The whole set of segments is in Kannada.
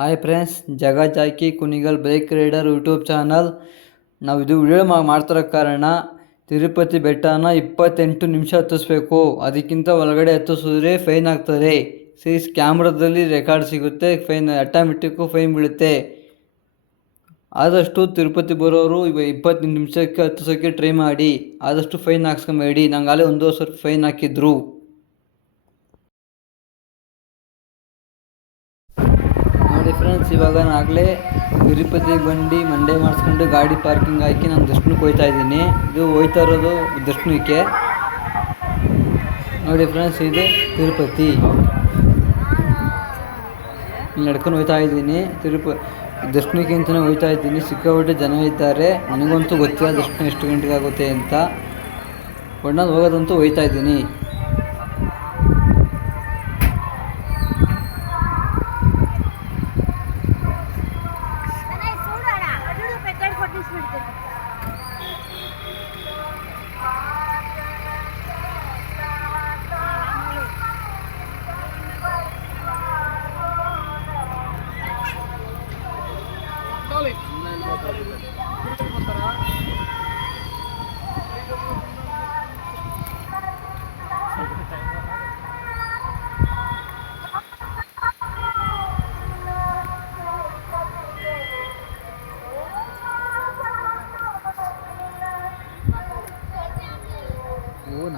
ಹಾಯ್ ಫ್ರೆಂಡ್ಸ್, ಜಗ ಜಾಕಿ Kunigal bike rider YouTube channel. ನಾವು ಇದು ವಿಡಿಯೋ ಮಾಡ್ತಿರೋ ಕಾರಣ ತಿರುಪತಿ ಬೆಟ್ಟನ 28 ನಿಮಿಷ ಹತ್ತಿಸ್ಬೇಕು. ಅದಕ್ಕಿಂತ ಒಳಗಡೆ ಹತ್ತಿಸಿದ್ರೆ ಫೈನ್ ಆಗ್ತದೆ. ಕ್ಯಾಮ್ರಾದಲ್ಲಿ ರೆಕಾರ್ಡ್ ಸಿಗುತ್ತೆ, ಫೈನ್ ಆಟೋಮೆಟಿಕ್ಕು ಫೈನ್ ಬೀಳುತ್ತೆ. ಆದಷ್ಟು ತಿರುಪತಿ ಬರೋರು 20 ನಿಮಿಷಕ್ಕೆ ಹತ್ತಿಸೋಕ್ಕೆ ಟ್ರೈ ಮಾಡಿ. ಆದಷ್ಟು ಫೈನ್ ಹಾಕ್ಸ್ಕೊಂಬೇಡಿ. ನಂಗಾಲೇ 1 ವರ್ಷ ಫೈನ್ ಹಾಕಿದ್ರು. ನೋಡಿ ಫ್ರೆಂಡ್ಸ್, ಇವಾಗ ನಾಗಲೇ ತಿರುಪತಿ ಬಂದು ಮಂಡೇ ಮಾಡಿಸ್ಕೊಂಡು ಗಾಡಿ ಪಾರ್ಕಿಂಗ್ ಹಾಕಿ ನಾನು ದರ್ಶನಕ್ಕೆ ಹೋಗ್ತಾ ಇದ್ದೀನಿ. ಇದು ಹೋಯ್ತಾ ಇರೋದು ದರ್ಶನಕ್ಕೆ. ನೋಡಿ ಫ್ರೆಂಡ್ಸ್, ಇದೆ ತಿರುಪತಿ. ಇಲ್ಲಿ ನಡ್ಕೊಂಡು ಹೋಗ್ತಾ ಇದ್ದೀನಿ. ದರ್ಶನಕ್ಕೆ ಅಂತಲೇ ಹೋಗ್ತಾ ಇದ್ದೀನಿ. ಸಿಕ್ಕಾಪಟ್ಟೆ ಜನ ಇದ್ದಾರೆ. ನನಗಂತೂ ಗೊತ್ತಿಲ್ಲ ದರ್ಶನ ಎಷ್ಟು ಗಂಟೆಗೆ ಆಗುತ್ತೆ ಅಂತ. ಒಟ್ನಲ್ಲಿ ಹೋಗೋದಂತೂ ಹೋಗ್ತಾ ಇದ್ದೀನಿ.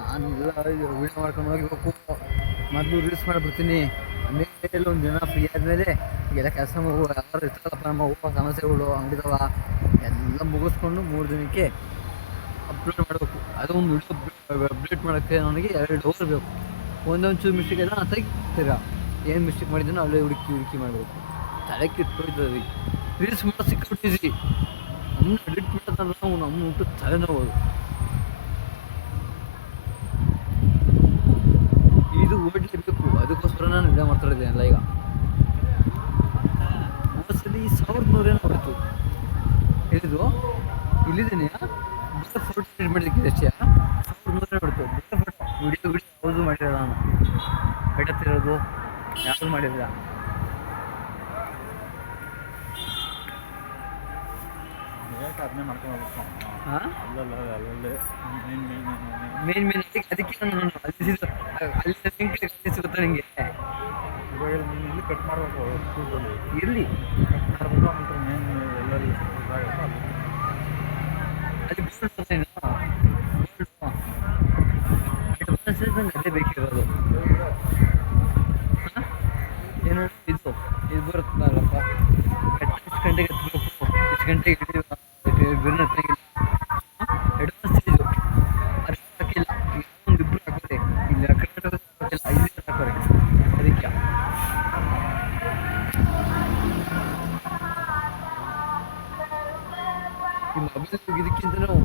ನಾನು ಎಲ್ಲ ವೀಡಿಯೋ ಮಾಡ್ಕೊಂಡು ಹೋಗಿಬೇಕು. ಮೊದಲು ರೀಲ್ಸ್ ಮಾಡಿಬಿಡ್ತೀನಿ. ಆಮೇಲೆ ಒಂದು ದಿನ ಫ್ರೀ ಆದಮೇಲೆ ಎಲ್ಲ ಕೆಲಸ ಯಾರು ಇರ್ತಾರಪ್ಪ ನಮ್ಮ ಸಮಸ್ಯೆಗಳು ಅಂಗಡಿದವ ಎಲ್ಲ ಮುಗಿಸ್ಕೊಂಡು 3 ದಿನಕ್ಕೆ ಅಪ್ಲೋಡ್ ಮಾಡಬೇಕು. ಅದು ಒಂದು ವಿಡಿಯೋ ಅಪ್ಡೇಟ್ ಮಾಡೋಕ್ಕೆ ನನಗೆ 2 ಅವರ್ ಬೇಕು. ಒಂದೊಂಚೂರು ಮಿಸ್ಟೇಕ್ ಇದೆ ನಾನು ತೆಗಿತೀರಾ. ಏನು ಮಿಸ್ಟೇಕ್ ಮಾಡಿದ್ದೀನೋ ಅಲ್ಲೇ ಹುಡುಕಿ ಮಾಡಬೇಕು. ತಲೆಕ್ಕೆ ಇಟ್ಕೊಳ್ತದೆ. ರೀಲ್ಸ್ ಮಾಡೋದು ಸಿಕ್ಕಿಬಿಟ್ಟಿಸಿ ನಮ್ಮನ್ನು ಎಡಿಟ್ ಮಾಡೋದಲ್ಲ, ನಾವು ನಮ್ಮ ಊಟ ತಲೆನೋವು. ಇದು ಓಡಲೇಬೇಕು. ಅದಕ್ಕೋಸ್ಕರ ನಾನು ವಿಡಿಯೋ ಮಾಡ್ತಾಯಿದ್ದೇನೆಲ್ಲ. ಈಗ ಬಸ್ಸಲ್ಲಿ 1100 ಹೊರತು ಹೇಳಿದ್ದು ಇಲ್ಲಿದ್ದೀನಿ. ಫೋಟೋ ಎಡಿಟ್ ಮಾಡಿದ್ದಕ್ಕೆ ಅಷ್ಟೇ 1100 ಹೊರತು. ವಿಡಿಯೋ ಯಾವುದು ಮಾಡಿರಲ್ಲ ನಾನು. ಬೆಟ್ಟತ್ತಿರೋದು ಯಾವುದು ಮಾಡಿರಲಿಲ್ಲ. ಅದನ್ನೇ ಮಾಡ್ಕೊಂಡು ಹೋಗ್ಬೇಕು. ಹಾಂ, ಮೇನ್ ಅದಕ್ಕೆ ನಾನು ಅಲ್ಲಿ ಸಿಗುತ್ತೆ ನನಗೆ. ಇಲ್ಲಿ ಕಟ್ ಮಾಡಬೇಕು. ಇರಲಿ ಕಟ್ ಮಾಡಬೇಕು. ಮೇನ್ ಎಲ್ಲೆಲ್ಲಿ ಅಲ್ಲಿ ನಂಗೆ ಅದೇ ಬೇಕಿರೋದು. ಏನು ಇದು ಬರುತ್ತಲ್ಲಪ್ಪ, ಎಷ್ಟು ಗಂಟೆಗೆ ಹತ್ಬೇಕು, ಎಷ್ಟು ಗಂಟೆಗೆ ಅಡ್ವಾನ್ಸ್ ಇದು ಅದು ಹಾಕಿಲ್ಲ. ಒಂದಿಬ್ಬರು ಹಾಕೋರೆ ಇಲ್ಲಿ ಕರ್ನಾಟಕದ ಹಾಕಿಲ್ಲ, ಇಲ್ಲಿ ಹಾಕೋರೆ. ಅದಕ್ಕೆ ಈ ಮೊಬೈಲ್ ಇದಕ್ಕಿಂತ ನಾವು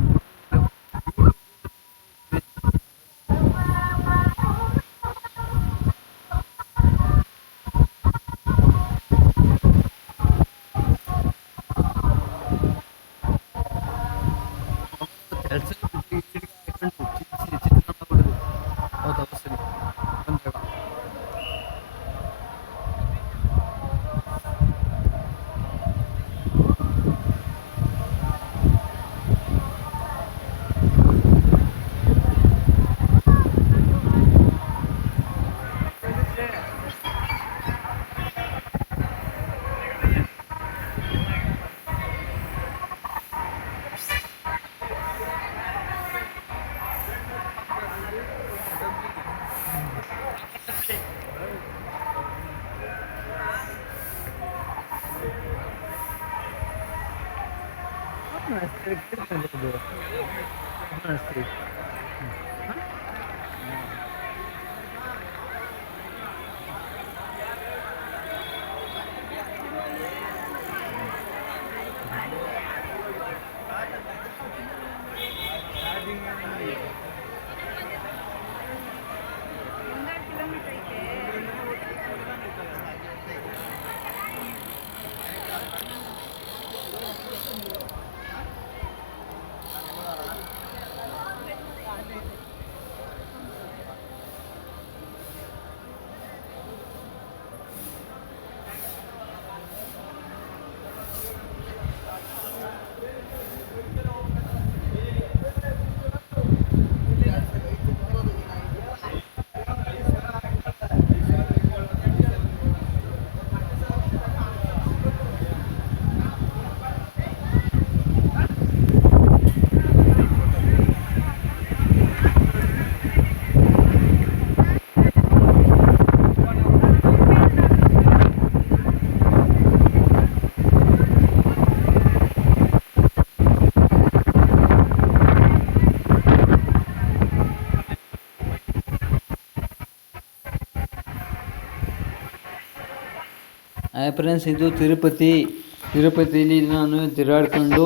ಹಾಯ್ ಫ್ರೆಂಡ್ಸ್, ಇದು ತಿರುಪತಿಲಿ ನಾನು ತಿರುಗಾಡ್ಕೊಂಡು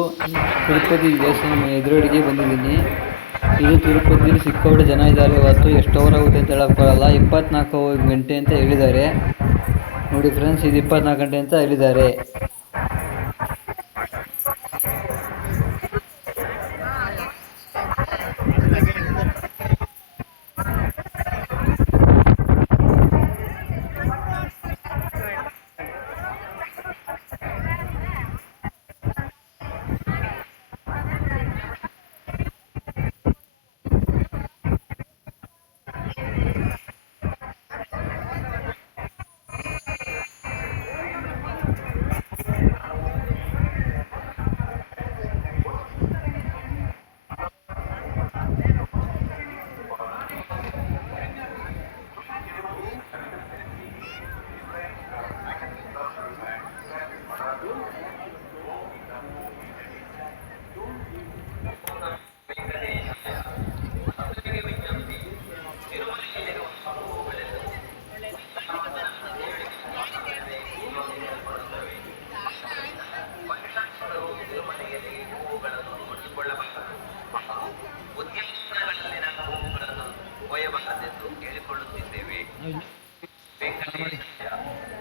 ತಿರುಪತಿ ದೇವಸ್ಥಾನ ಎದುರುಗಡೆಗೆ ಬಂದಿದ್ದೀನಿ. ಇದು ತಿರುಪತಿಲಿ ಸಿಕ್ಕಾಪಟ್ಟೆ ಜನ ಇದ್ದಾರೆ. ಇವತ್ತು ಎಷ್ಟು ಅವರ್ ಆಗುತ್ತೆ ಅಂತ ಹೇಳೋಕ್ಕಾಗಲ್ಲ. 24 ಗಂಟೆ ಅಂತ ಹೇಳಿದ್ದಾರೆ. ನೋಡಿ ಫ್ರೆಂಡ್ಸ್, ಇದು 24 ಗಂಟೆ ಅಂತ ಹೇಳಿದ್ದಾರೆ.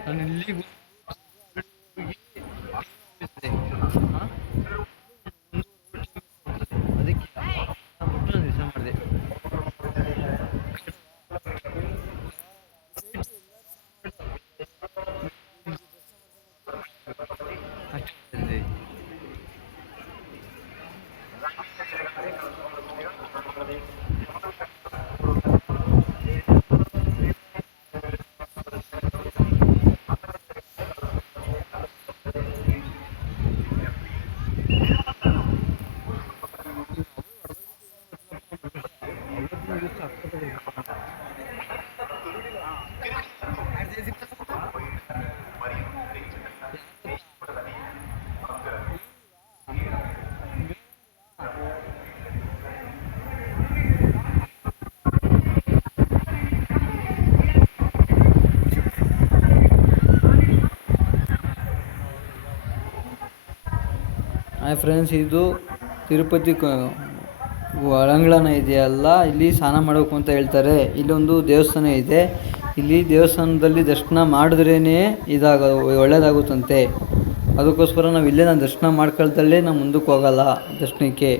ನಾನು ಇಲ್ಲಿಗೆ ಅದಕ್ಕೆ ನಾನು ದಿವಸ ಮಾಡಿದೆ. ಅಷ್ಟೇ. ಹಾಯ್ ಫ್ರೆಂಡ್ಸ್, ಇದು ತಿರುಪತಿ ಒಳಾಂಗಣ ಇದೆಯಲ್ಲ, ಇಲ್ಲಿ ಸ್ನಾನ ಮಾಡಬೇಕು ಅಂತ ಹೇಳ್ತಾರೆ. ಇಲ್ಲೊಂದು ದೇವಸ್ಥಾನ ಇದೆ. ಇಲ್ಲಿ ದೇವಸ್ಥಾನದಲ್ಲಿ ದರ್ಶನ ಮಾಡಿದ್ರೇ ಒಳ್ಳೆಯದಾಗುತ್ತಂತೆ. ಅದಕ್ಕೋಸ್ಕರ ನಾವು ಇಲ್ಲೇ ದರ್ಶನ ಮಾಡ್ಕೊಳ್ತಲ್ಲೇ ನಾವು ಮುಂದಕ್ಕೆ ಹೋಗಲ್ಲ ದರ್ಶನಕ್ಕೆ.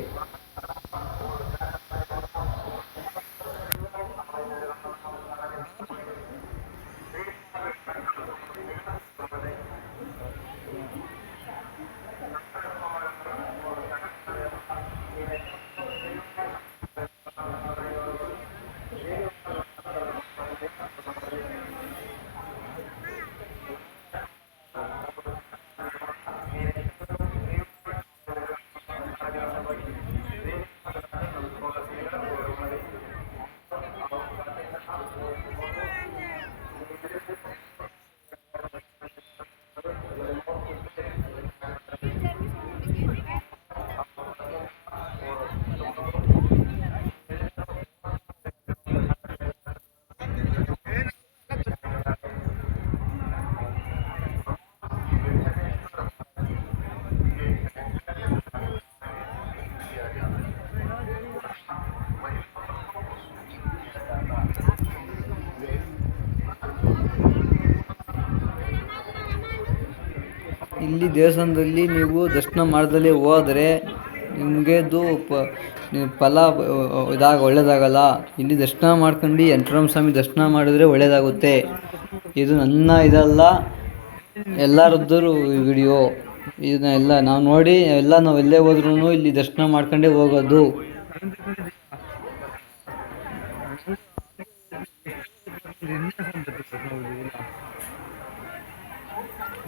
ಇಲ್ಲಿ ದೇವಸ್ಥಾನದಲ್ಲಿ ನೀವು ದರ್ಶನ ಮಾಡ್ದಲೇ ಹೋದರೆ ನಿಮಗೆ ಫಲ ಒಳ್ಳೆಯದಾಗಲ್ಲ. ಇಲ್ಲಿ ದರ್ಶನ ಮಾಡ್ಕೊಂಡು ವೆಂಕಟರಮಣ ಸ್ವಾಮಿ ದರ್ಶನ ಮಾಡಿದ್ರೆ ಒಳ್ಳೆಯದಾಗುತ್ತೆ. ಇದು ನನ್ನ ಇದಲ್ಲ, ಎಲ್ಲರದ್ದು ವಿಡಿಯೋ. ಇದನ್ನೆಲ್ಲ ನಾವು ನೋಡಿ ನಾವು ಎಲ್ಲೇ ಹೋದ್ರೂ ಇಲ್ಲಿ ದರ್ಶನ ಮಾಡ್ಕೊಂಡೇ ಹೋಗೋದು.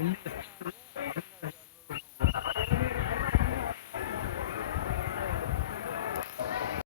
ಇಲ್ಲಿ